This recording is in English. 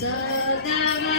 So that